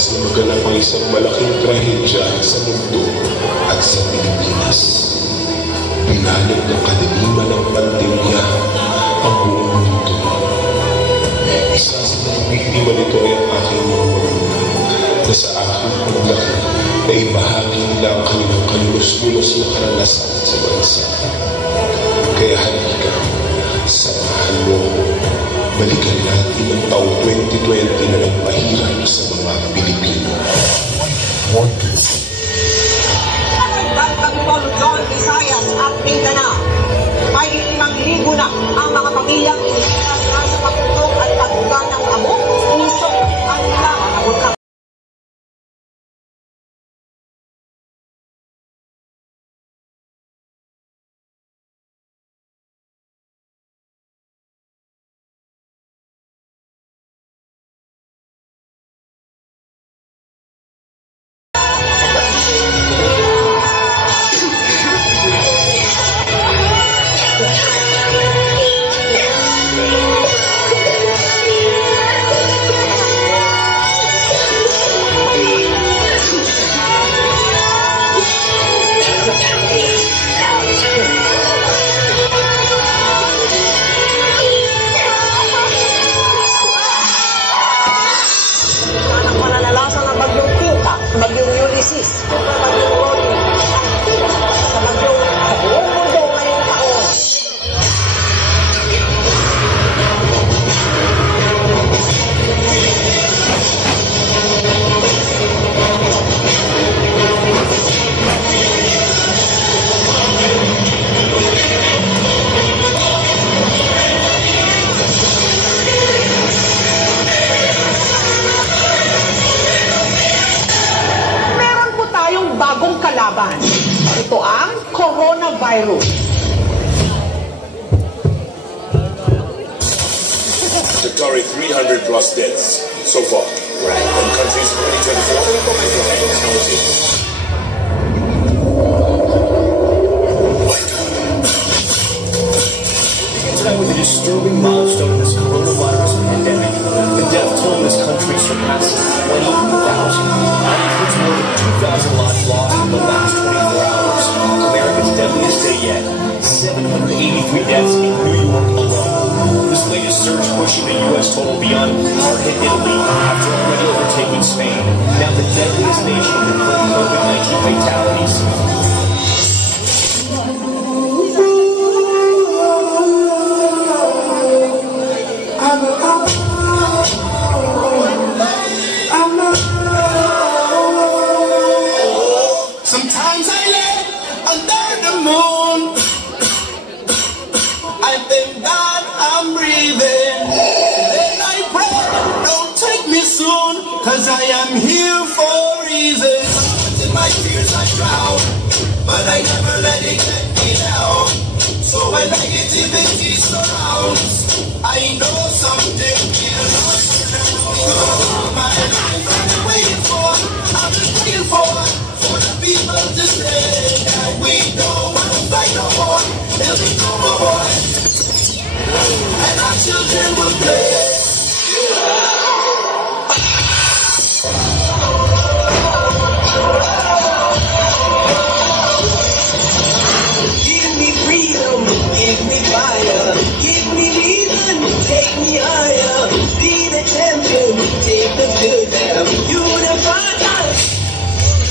oras na maganap ang isang malaking trahedya sa mundo at sa Pilipinas. Binalot ng kadiliman ng pandemya ang buong mundo. Isa sa mga biktima nito ay ang aking mga magulang na sa aking paglaki na ibahagi nila ang kanilang kalulos-lulos na karanasan sa bansa. Kaya halika, samahan mo ko. Balikan natin ang taong 2020 na nagpahirap sa mga Pilipino. Pagkakitol Luzon, Visayas at Mindanao, ay 5,000 na ang mga pamilyang inilas na sa pagtutok at pagbuga ng amo, puso ang ilang mga ito ang coronavirus. Declaring 300 plus deaths so far. Right. In countries 2024. Begin tonight with a disturbing milestone in this coronavirus pandemic. The death toll in this country surpassed 20,000. That includes more than 2,000 lives lost in the last 24 hours. America's deadliest day yet. 783 deaths in New York alone. This latest surge pushing the U.S. total beyond hard-hit Italy after already overtaking Spain. Now the deadliest nation with COVID-19 fatalities. Sometimes I lay under the moon. I thank God I'm breathing. Then I pray, don't take me soon, 'cause I am here for a reason. In my fears I drown, but I never let it get me down. So when negativity surrounds, I know someday we'll my life I've been waiting for, I've been waiting for the people to say that we don't want to fight no more. There'll be no more wars, and our children will play. Give me freedom, give me fire, give me reason, take me higher. Be the champion, take the good and unify us.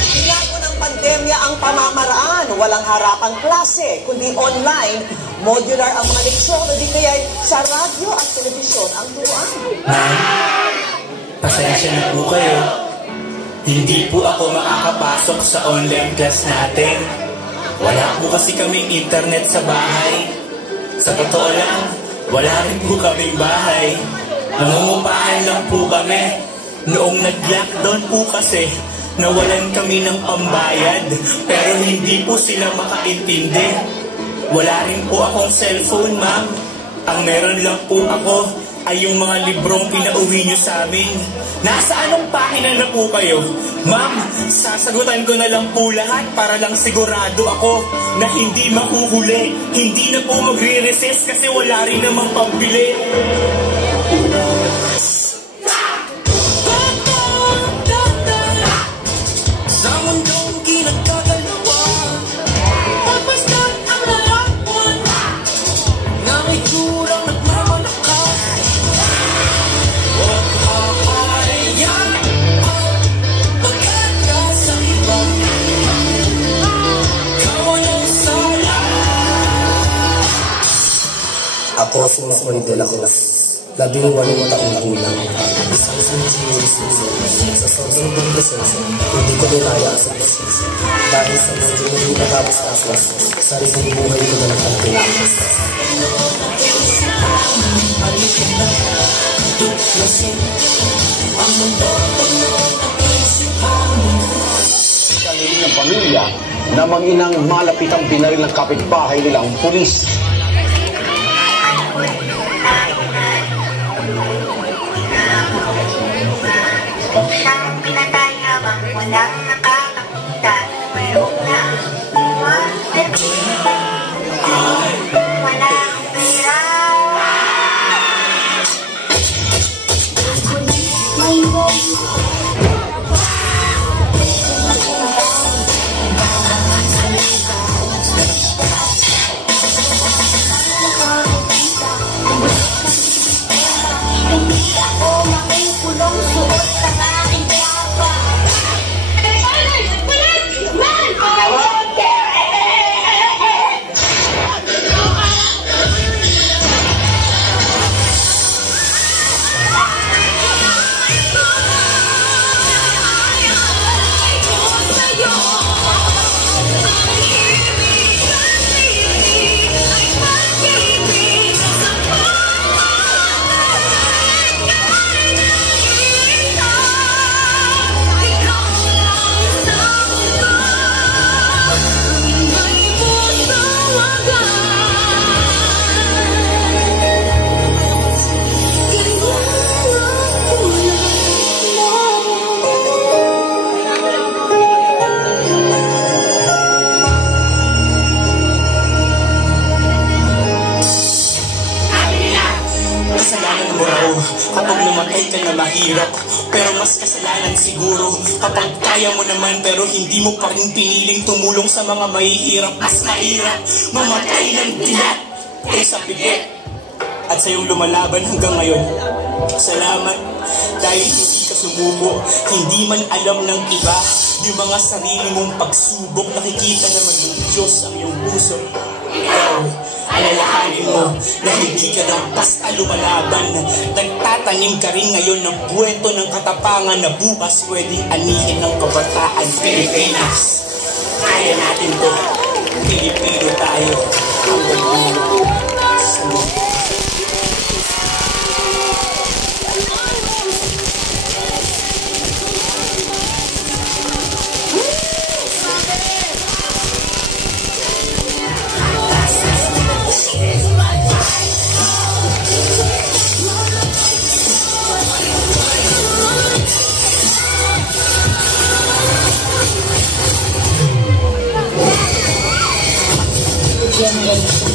Tinago ng pandemya ang pamamaraan, walang harapang klase, kundi online. Modular ang mga leksyon, o di kaya sa radyo at telebisyon ang turuan. Ma'am, pasensya na po kayo. Hindi po ako makakapasok sa online class natin. Wala po kasi kaming internet sa bahay. Sa totoo lang, wala rin po kaming bahay. Nangungupahan lang po kami. Noong nag-lockdown po kasi, nawalan kami ng pambayad. Pero hindi po sila makaintindi. Wala rin po akong cellphone, ma'am. Ang meron lang po ako ay yung mga librong pinauwi nyo sa amin. Nasa anong pakina na po kayo? Ma'am, sasagutan ko na lang po lahat para lang sigurado ako na hindi makuhuli. Hindi na po magre-resist kasi wala rin namang pambili. si Macoy de la Cruz, 18 taong gulang. Isang sinisino sa sobrang proseso, hindi ko dinaya sa proseso. Dahil sa medyo hindi natapos-tapos, sariling buhay ko na nagpagtinapos. Kanili ng pamilya na mag-inang malapit ang binaril ng kapitbahay nilang pulis. Siyang pinatay habang walang nakakakita. Mayroong na walang pera. Hindi ako makikulong suot sa aking kapa. Kasalanan mo raw kapag lumatay ka na mahirap, pero mas kasalanan siguro kapag kaya mo naman pero hindi mo pa rin piniling tumulong sa mga mahihirap. Mas mahirap mamatay ng dilat kaysa pigit. At sa iyong lumalaban hanggang ngayon, salamat dahil hindi ka sumuko. Hindi man alam ng iba yung mga sarili mong pagsubok. Nakikita naman ng Diyos ang iyong puso. Ikaw, alalahanin mo na hindi ka lang basta lumalaban. Nagtatanim ka rin ngayon ng buwento ng katapangan na bukas pwedeng anihin ng kabataan. Pilipinas, kaya natin to. Pilipino tayo. Ang pagbulo. Generation,